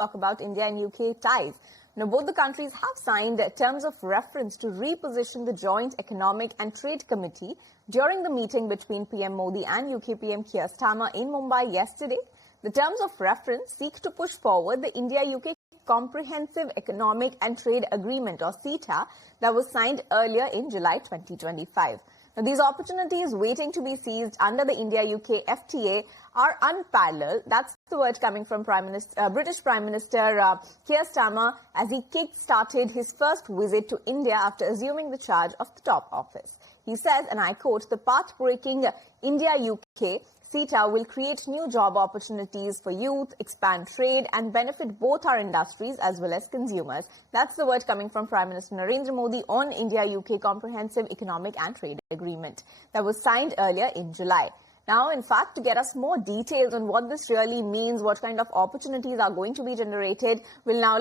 talk about India and UK ties. Now, both the countries have signed terms of reference to reposition the Joint Economic and Trade Committee during the meeting between PM Modi and UK PM Keir Starmer in Mumbai yesterday. The terms of reference seek to push forward the India-UK Comprehensive Economic and Trade Agreement, or CETA, that was signed earlier in July 2025. Now, these opportunities waiting to be seized under the India-UK FTA are unparalleled. That's the word coming from British Prime Minister Keir Starmer as he kick-started his first visit to India after assuming the charge of the top office. He says, and I quote, "The path-breaking India-UK CETA will create new job opportunities for youth, expand trade and benefit both our industries as well as consumers." That's the word coming from Prime Minister Narendra Modi on India-UK Comprehensive Economic and Trade Agreement that was signed earlier in July. Now, in fact, to get us more details on what this really means, what kind of opportunities are going to be generated, we'll now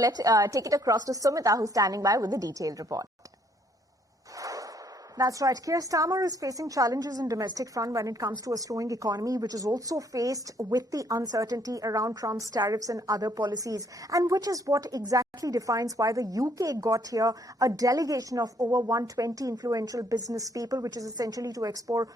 take it across to Sumita, who's standing by with the detailed report. That's right. Keir Starmer is facing challenges in domestic front when it comes to a slowing economy, which is also faced with the uncertainty around Trump's tariffs and other policies, and which is what exactly defines why the UK got here a delegation of over 120 influential business people, which is essentially to explore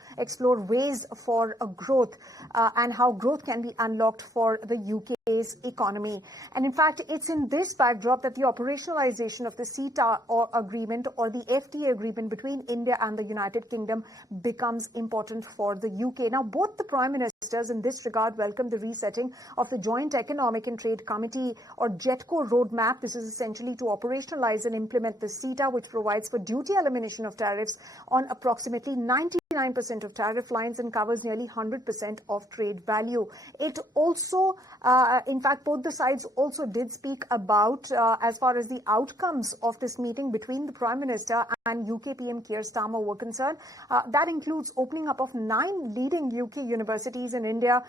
ways for growth and how growth can be unlocked for the UK's economy. And in fact, it's in this backdrop that the operationalization of the CETA agreement or the FTA agreement between India and the United Kingdom becomes important for the UK. Now, both the Prime Ministers in this regard welcome the resetting of the Joint Economic and Trade Committee or JETCO roadmap. This is essentially to operationalize and implement the CETA, which provides for duty elimination of tariffs on approximately 99% of tariff lines and covers nearly 100% of trade value. It also, in fact, both the sides also did speak about, as far as the outcomes of this meeting between the Prime Minister and UK PM Keir Starmer were concerned. That includes opening up of 9 leading UK universities in India.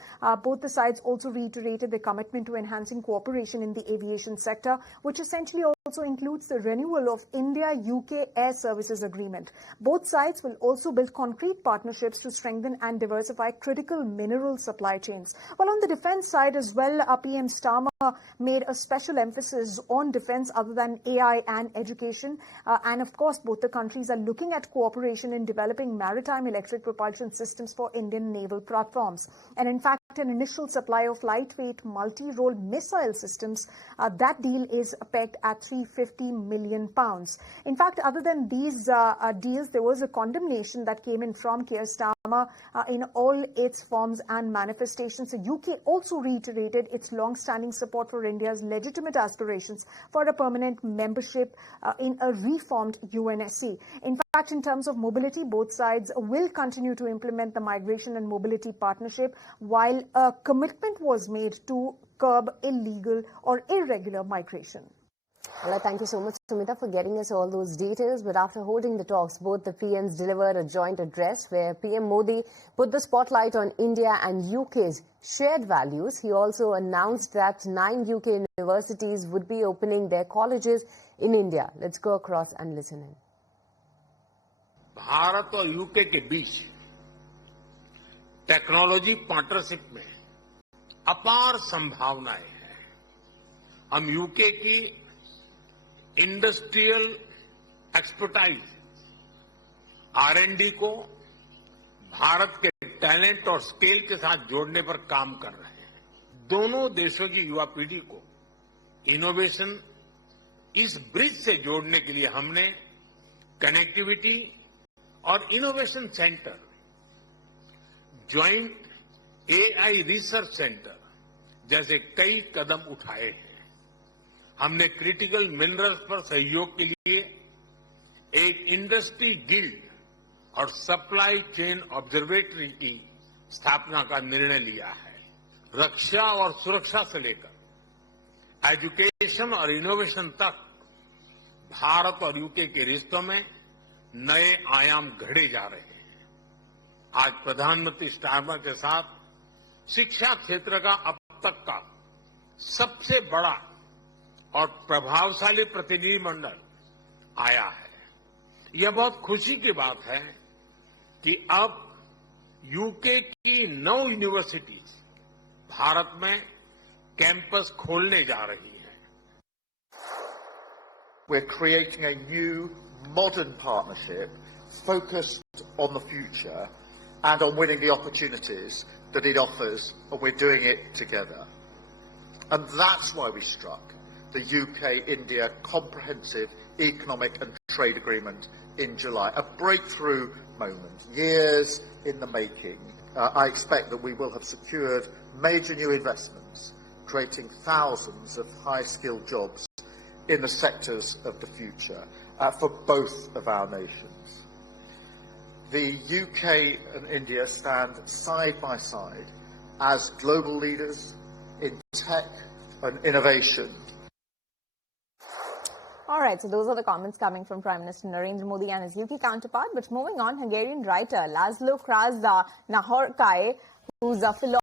Both the sides also reiterated their commitment to enhancing cooperation in the aviation sector, which essentially also includes the renewal of India-UK Air Services Agreement. Both sides will also build concrete partnerships to strengthen and diversify critical mineral supply chains. Well, on the defense side as well, PM Starmer made a special emphasis on defense other than AI and education. And of course, both the countries are looking at cooperation in developing maritime electric propulsion systems for Indian naval platforms. And in fact, an initial supply of lightweight multi-role missile systems, that deal is pegged at £350 million. In fact, other than these deals, there was a condemnation that came in from Keir Starmer in all its forms and manifestations. The UK also reiterated its long-standing support for India's legitimate aspirations for a permanent membership in a reformed UNSC. In fact, in terms of mobility, both sides will continue to implement the Migration and Mobility Partnership, while a commitment was made to curb illegal or irregular migration. Well, thank you so much, Sumita, for getting us all those details. But after holding the talks, both the PMs delivered a joint address where PM Modi put the spotlight on India and UK's shared values. He also announced that 9 UK universities would be opening their colleges in India. Let's go across and listen in. Bharat और UK के बीच technology partnership में अपार संभावनाएं हैं। हम UK की industrial expertise R&D को भारत के टैलेंट और स्केल के साथ जोड़ने पर काम कर रहे हैं। दोनों देशों की युवा पीढ़ी को इनोवेशन इस ब्रिज से जोड़ने के लिए हमने कनेक्टिविटी और innovation centre, joint AI research centre जैसे कई कदम उठाए हैं। हमने क्रिटिकल मिनरल्स पर सहयोग के लिए एक इंडस्ट्री गिल्ड और सप्लाई चेन ऑब्जर्वेटरी की स्थापना का निर्णय लिया है। रक्षा और सुरक्षा से लेकर एजुकेशन और इनोवेशन तक भारत और यूके के रिश्तों में नए आयाम घड़े जा रहे हैं। आज प्रधानमंत्री स्टार्मर के साथ शिक्षा क्षेत्र का अब तक का सबसे बड़ा और प्रभावशाली प्रतिनिधिमंडल आया है। यह बहुत खुशी की बात है कि अब यूके की 9 यूनिवर्सिटीज भारत में कैंपस खोलने जा रही हैं। We're creating a new, modern partnership focused on the future and on winning the opportunities that it offers, and we're doing it together. And that's why we struck the UK-India Comprehensive Economic and Trade Agreement in July, a breakthrough moment, years in the making. I expect that we will have secured major new investments, creating thousands of high-skilled jobs in the sectors of the future for both of our nations. The UK and India stand side by side as global leaders in tech and innovation. All right, so those are the comments coming from Prime Minister Narendra Modi and his UK counterpart. But moving on, Hungarian writer Laszlo Krás Nahorkai, who's a philosopher